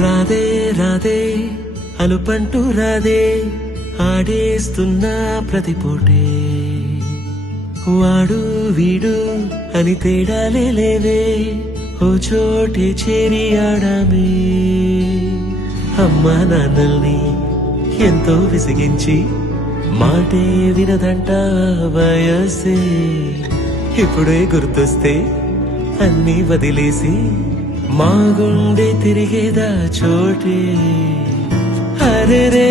రాదే రాదే అలుపంటూ రాదే ఆడేస్తున్నా ప్రతిపోటే వాడు వీడు అని తేడాలే లేవే ఓ చోటే చేరి ఆడామే అమ్మా నాన్నల్ని ఎంతో విసిగించి మాటే వినదంట వయసే ఇప్పుడే గుర్తొస్తే అన్నీ వదిలేసి మా గుండె తిరిగేదా చోటే అరెరే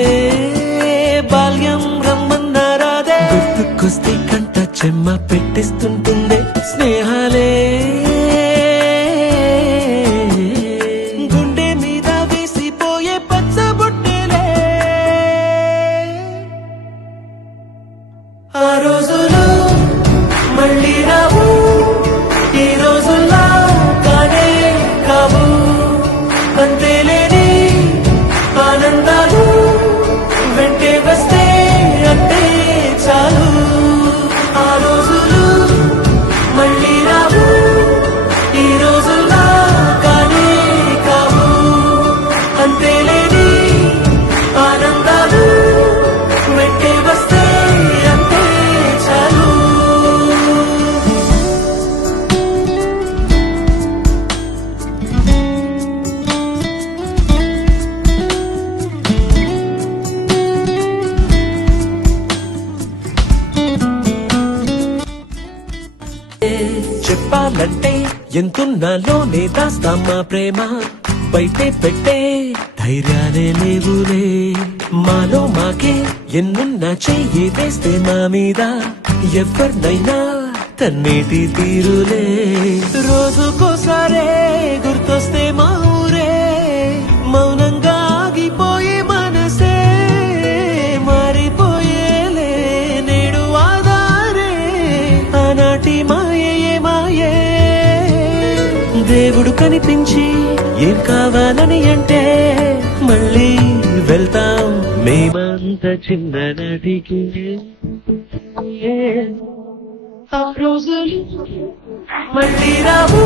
బాల్యం రమ్మన్నారాదే గుర్తుకొస్తే కంట చెమ్మ పెట్టిస్తుంటుందే స్నేహాలే గుండె మీద వేసిపోయే పచ్చబొట్టెలే ఆ రోజులు మళ్ళీ రావు ఈ రోజుల్లా కానే కావు అంతేలేని ఆనందాలు వెంటే వస్తే అంటే చాలు ఆ రోజులు మళ్ళీ రావు ఈ రోజుల్లా కానే కావు అంతేలేని ఆనందాలు వెంటే వస్తే అంటే చాలు చెప్పాలంటే ఎంతున్నాలోనే దాస్తామా ప్రేమ బయటే పెట్టే ధైర్యాలే లేవులే మాలో మాకే ఎన్నున్నా చెయ్యి వేస్తే మా మీద ఎవరినైనా తన్నేటి తీరులే రోజుకోసారే గుర్తొస్తే మా ఊరే మౌనంగా ఆగిపోయే మనసే మారిపోయేలే నేడు ఆధారే ఆనాటి మాయే మాయే దేవుడు కనిపించి ఏం కావాలని అంటే మళ్ళీ వెళ్తాం మేమంత చిన్ననాటికి ఆ రోజులు మళ్ళీ రావు